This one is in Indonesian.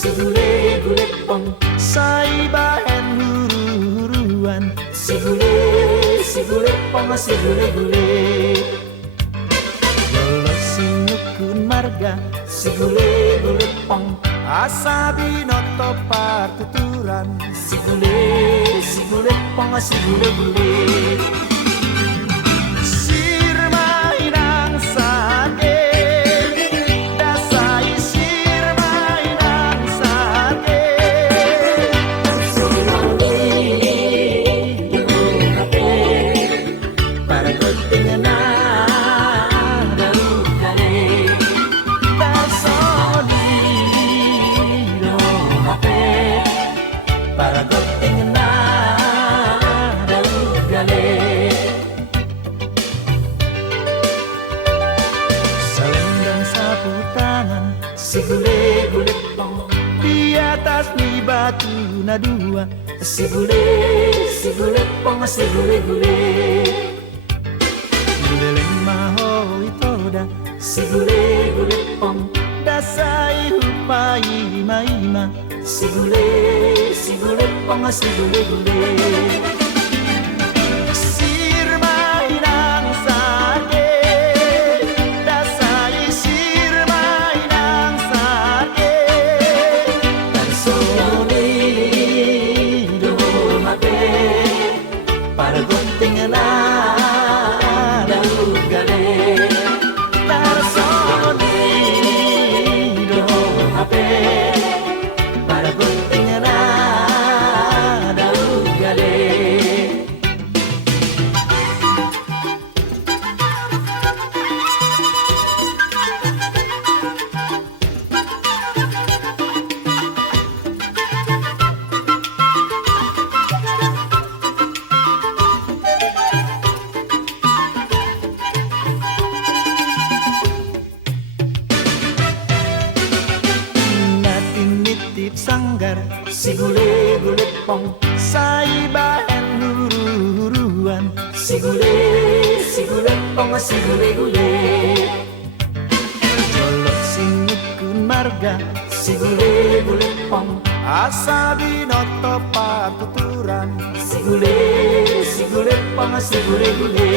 Sigule-gule pong saibahan huru-huruan. Sigule pong sigule-gule lolos sinukun marga. Sigule-gule pong asabi noto partuturan. Sigule pong sigule-gule para goting na dalugale. Sa lendang saputangan, sigule-gule pong di atas ni batu na dua. Sigule pong sigule-gule leleng maho itoda. Sigule-gule pong dasai hupai ima-ima. Sigule pong sigule-gule sirmai nang sake. Dasai sirmai nang sake. Tarsoni do mabe para gunting na dalugale. Tarsoni do mabe para gunting na dalugale. Sanggar sigule-gule pong saibahan huru-huruan. Sigule pong sigule-gule jolok sinukun marga. Sigule-gule pong asabi noto partuturan. Sigule pong sigule-gule